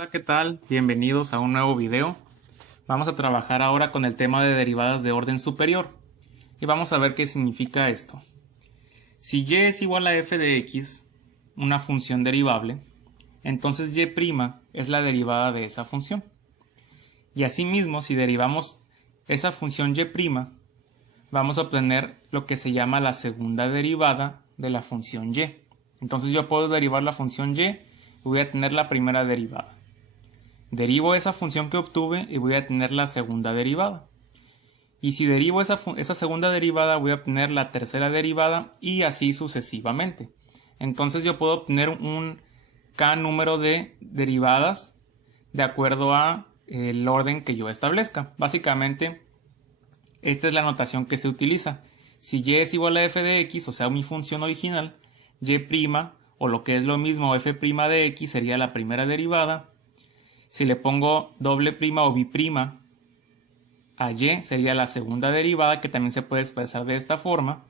Hola, ¿qué tal? Bienvenidos a un nuevo video. Vamos a trabajar ahora con el tema de derivadas de orden superior y vamos a ver qué significa esto. Si y es igual a f de x, una función derivable, entonces y' es la derivada de esa función. Y asimismo, si derivamos esa función y', vamos a obtener lo que se llama la segunda derivada de la función y. Entonces yo puedo derivar la función y voy a tener la primera derivada. Derivo esa función que obtuve y voy a tener la segunda derivada. Y si derivo esa segunda derivada voy a obtener la tercera derivada y así sucesivamente. Entonces yo puedo obtener un k número de derivadas de acuerdo a el orden que yo establezca. Básicamente esta es la notación que se utiliza. Si y es igual a f de x, o sea mi función original, y' o lo que es lo mismo f' de x sería la primera derivada. Si le pongo doble prima o biprima a y sería la segunda derivada, que también se puede expresar de esta forma.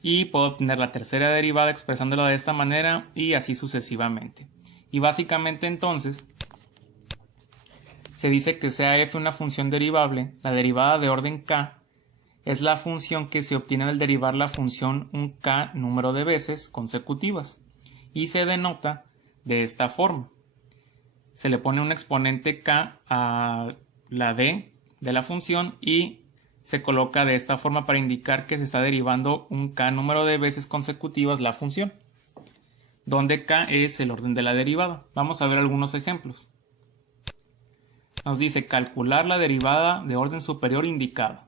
Y puedo obtener la tercera derivada expresándola de esta manera y así sucesivamente. Y básicamente entonces se dice que sea f una función derivable, la derivada de orden k es la función que se obtiene al derivar la función un k número de veces consecutivas y se denota de esta forma. Se le pone un exponente k a la d de la función y se coloca de esta forma para indicar que se está derivando un k número de veces consecutivas la función, donde k es el orden de la derivada. Vamos a ver algunos ejemplos. Nos dice calcular la derivada de orden superior indicada.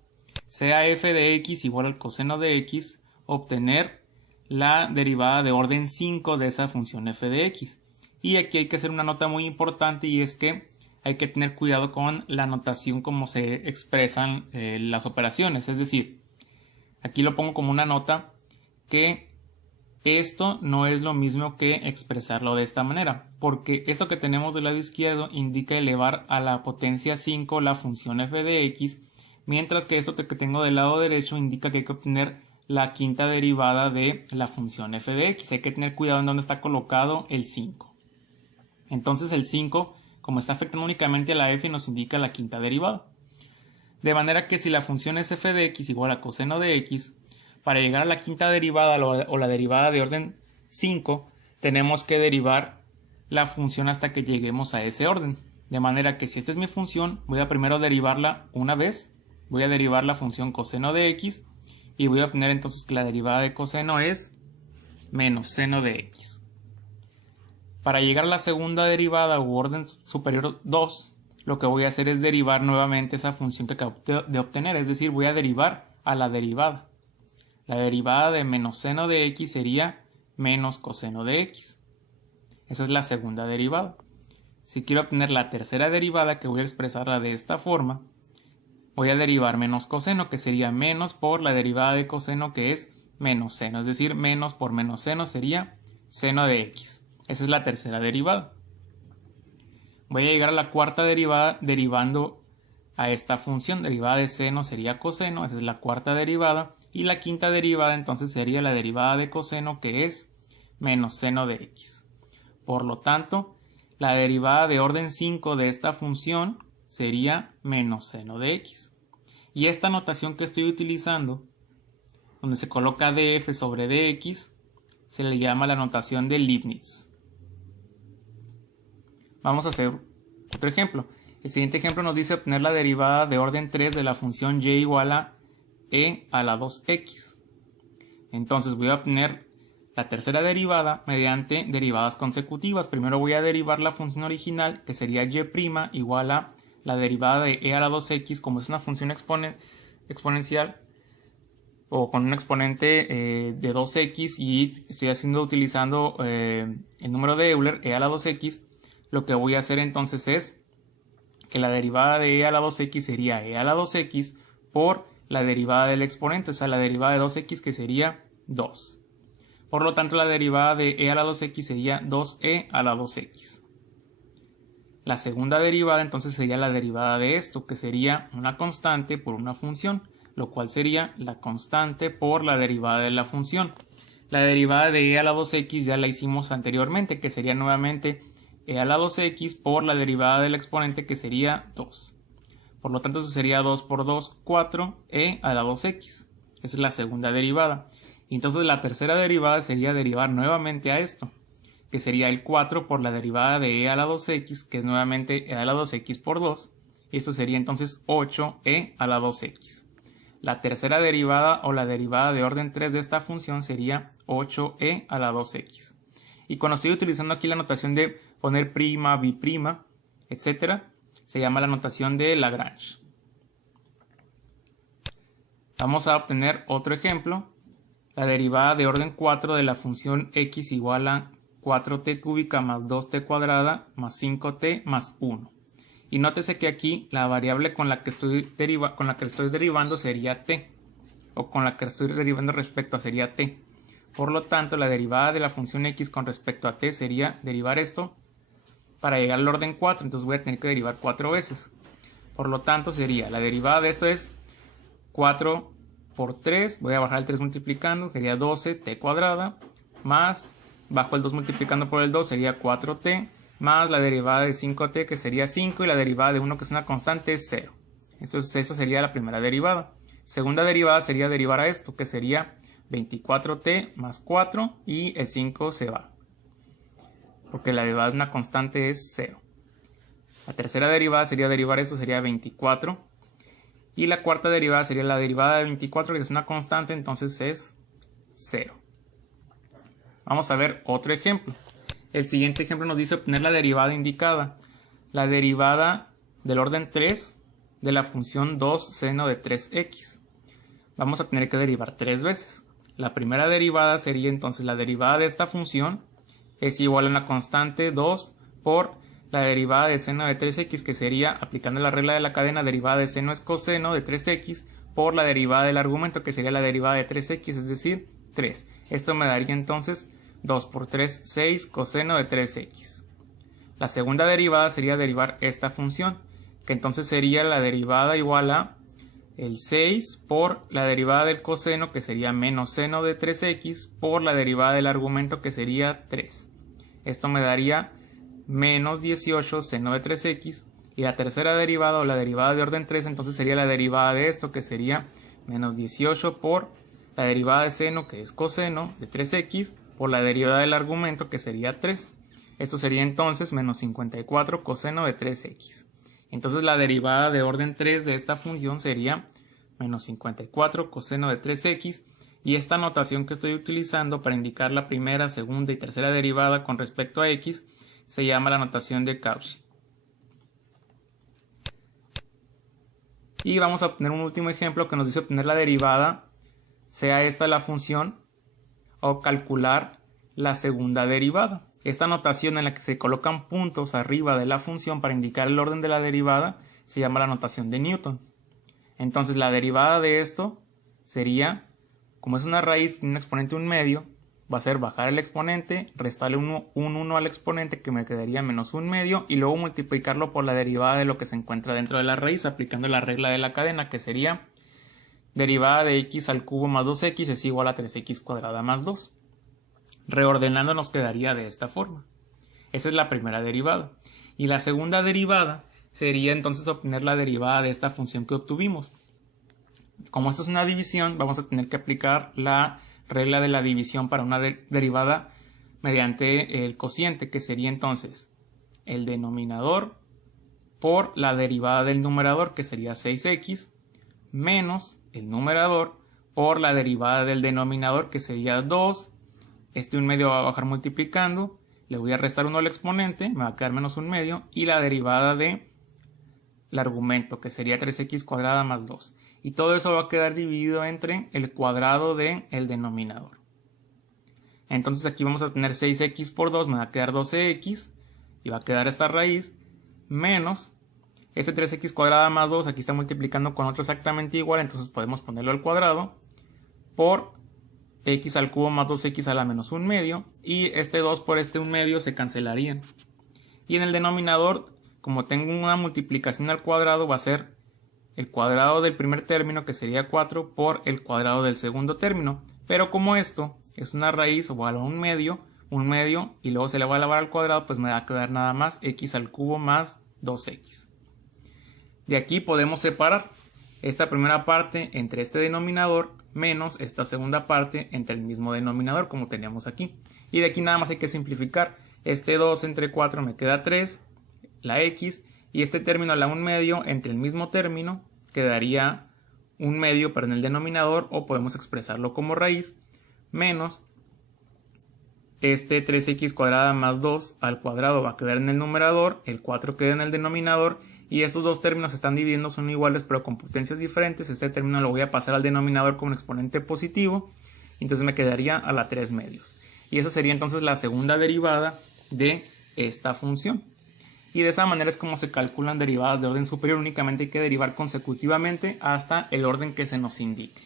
Sea f de x igual al coseno de x, obtener la derivada de orden 5 de esa función f de x. Y aquí hay que hacer una nota muy importante y es que hay que tener cuidado con la notación como se expresan las operaciones. Es decir, aquí lo pongo como una nota que esto no es lo mismo que expresarlo de esta manera, porque esto que tenemos del lado izquierdo indica elevar a la potencia 5 la función f de x, mientras que esto que tengo del lado derecho indica que hay que obtener la quinta derivada de la función f de x. Hay que tener cuidado en dónde está colocado el 5. Entonces el 5, como está afectando únicamente a la f, nos indica la quinta derivada. De manera que si la función es f de x igual a coseno de x, para llegar a la quinta derivada o la derivada de orden 5, tenemos que derivar la función hasta que lleguemos a ese orden. De manera que si esta es mi función, voy a primero derivarla una vez, voy a derivar la función coseno de x y voy a obtener entonces que la derivada de coseno es menos seno de x. Para llegar a la segunda derivada u orden superior 2, lo que voy a hacer es derivar nuevamente esa función que acabo de obtener, es decir, voy a derivar a la derivada. La derivada de menos seno de x sería menos coseno de x. Esa es la segunda derivada. Si quiero obtener la tercera derivada, que voy a expresarla de esta forma, voy a derivar menos coseno, que sería menos por la derivada de coseno, que es menos seno, es decir, menos por menos seno sería seno de x. Esa es la tercera derivada. Voy a llegar a la cuarta derivada derivando a esta función. Derivada de seno sería coseno, esa es la cuarta derivada. Y la quinta derivada entonces sería la derivada de coseno, que es menos seno de x. Por lo tanto, la derivada de orden 5 de esta función sería menos seno de x. Y esta notación que estoy utilizando, donde se coloca df sobre dx, se le llama la notación de Leibniz. Vamos a hacer otro ejemplo. El siguiente ejemplo nos dice obtener la derivada de orden 3 de la función y igual a e a la 2x. Entonces voy a obtener la tercera derivada mediante derivadas consecutivas. Primero voy a derivar la función original, que sería y' igual a la derivada de e a la 2x, como es una función exponencial o con un exponente de 2x y estoy utilizando el número de Euler, e a la 2x. Lo que voy a hacer entonces es que la derivada de e a la 2x sería e a la 2x por la derivada del exponente, o sea, la derivada de 2x, que sería 2. Por lo tanto, la derivada de e a la 2x sería 2e a la 2x. La segunda derivada entonces sería la derivada de esto, que sería una constante por una función, lo cual sería la constante por la derivada de la función. La derivada de e a la 2x ya la hicimos anteriormente, que sería nuevamente e a la 2x por la derivada del exponente, que sería 2. Por lo tanto, eso sería 2 por 2, 4, e a la 2x. Esa es la segunda derivada. Y entonces la tercera derivada sería derivar nuevamente a esto, que sería el 4 por la derivada de e a la 2x, que es nuevamente e a la 2x por 2. Y esto sería entonces 8e a la 2x. La tercera derivada o la derivada de orden 3 de esta función sería 8e a la 2x. Y cuando estoy utilizando aquí la notación de poner prima, biprima, etc., se llama la notación de Lagrange. Vamos a obtener otro ejemplo. La derivada de orden 4 de la función x igual a 4t cúbica más 2t cuadrada más 5t más 1. Y nótese que aquí la variable con la que estoy derivando sería t, o con la que estoy derivando respecto a sería t. Por lo tanto, la derivada de la función x con respecto a t sería derivar esto para llegar al orden 4, entonces voy a tener que derivar 4 veces. Por lo tanto, sería la derivada de esto es 4 por 3, voy a bajar el 3 multiplicando, sería 12t cuadrada, más, bajo el 2 multiplicando por el 2 sería 4t, más la derivada de 5t, que sería 5, y la derivada de 1, que es una constante, es 0. Entonces esa sería la primera derivada. Segunda derivada sería derivar a esto, que sería 24t más 4, y el 5 se va, porque la derivada de una constante es 0. La tercera derivada sería derivar esto, sería 24. Y la cuarta derivada sería la derivada de 24, que es una constante, entonces es 0. Vamos a ver otro ejemplo. El siguiente ejemplo nos dice obtener la derivada indicada. La derivada del orden 3 de la función 2 seno de 3x. Vamos a tener que derivar 3 veces. La primera derivada sería entonces la derivada de esta función es igual a una constante 2 por la derivada de seno de 3x, que sería, aplicando la regla de la cadena, derivada de seno es coseno de 3x por la derivada del argumento, que sería la derivada de 3x, es decir, 3. Esto me daría entonces 2 por 3, 6 coseno de 3x. La segunda derivada sería derivar esta función, que entonces sería la derivada igual a el 6 por la derivada del coseno, que sería menos seno de 3x, por la derivada del argumento, que sería 3. Esto me daría menos 18 seno de 3x, y la tercera derivada o la derivada de orden 3 entonces sería la derivada de esto, que sería menos 18 por la derivada de seno, que es coseno de 3x, por la derivada del argumento, que sería 3. Esto sería entonces menos 54 coseno de 3x. Entonces la derivada de orden 3 de esta función sería menos 54 coseno de 3x, y esta notación que estoy utilizando para indicar la primera, segunda y tercera derivada con respecto a x se llama la notación de Cauchy. Y vamos a obtener un último ejemplo que nos dice obtener la derivada, sea esta la función, o calcular la segunda derivada. Esta notación en la que se colocan puntos arriba de la función para indicar el orden de la derivada se llama la notación de Newton. Entonces la derivada de esto sería, como es una raíz y un exponente 1/2, va a ser bajar el exponente, restarle un 1 al exponente, que me quedaría menos 1/2, y luego multiplicarlo por la derivada de lo que se encuentra dentro de la raíz, aplicando la regla de la cadena, que sería derivada de x al cubo más 2x es igual a 3x cuadrada más 2. Reordenando nos quedaría de esta forma. Esa es la primera derivada. Y la segunda derivada sería entonces obtener la derivada de esta función que obtuvimos. Como esto es una división, vamos a tener que aplicar la regla de la división para una derivada mediante el cociente, que sería entonces el denominador por la derivada del numerador, que sería 6x, menos el numerador por la derivada del denominador, que sería 2. Este 1/2 va a bajar multiplicando, le voy a restar 1 al exponente, me va a quedar menos 1/2, y la derivada del argumento, que sería 3x cuadrada más 2. Y todo eso va a quedar dividido entre el cuadrado del denominador. Entonces aquí vamos a tener 6x por 2, me va a quedar 12x, y va a quedar esta raíz, menos este 3x cuadrada más 2, aquí está multiplicando con otro exactamente igual, entonces podemos ponerlo al cuadrado, por x al cubo más 2x a la menos 1/2, y este 2 por este 1/2 se cancelarían. Y en el denominador, como tengo una multiplicación al cuadrado, va a ser el cuadrado del primer término, que sería 4, por el cuadrado del segundo término. Pero como esto es una raíz igual a 1/2, 1 medio y luego se le va a elevar al cuadrado, pues me va a quedar nada más x al cubo más 2x. De aquí podemos separar esta primera parte entre este denominador menos esta segunda parte entre el mismo denominador como teníamos aquí. Y de aquí nada más hay que simplificar. Este 2 entre 4 me queda 3, la x, y este término a la 1 medio entre el mismo término quedaría 1 medio pero en el denominador, o podemos expresarlo como raíz, menos este 3x cuadrada más 2 al cuadrado va a quedar en el numerador, el 4 queda en el denominador, y estos dos términos se están dividiendo, son iguales pero con potencias diferentes. Este término lo voy a pasar al denominador como un exponente positivo, entonces me quedaría a la 3 medios. Y esa sería entonces la segunda derivada de esta función. Y de esa manera es como se calculan derivadas de orden superior. Únicamente hay que derivar consecutivamente hasta el orden que se nos indique.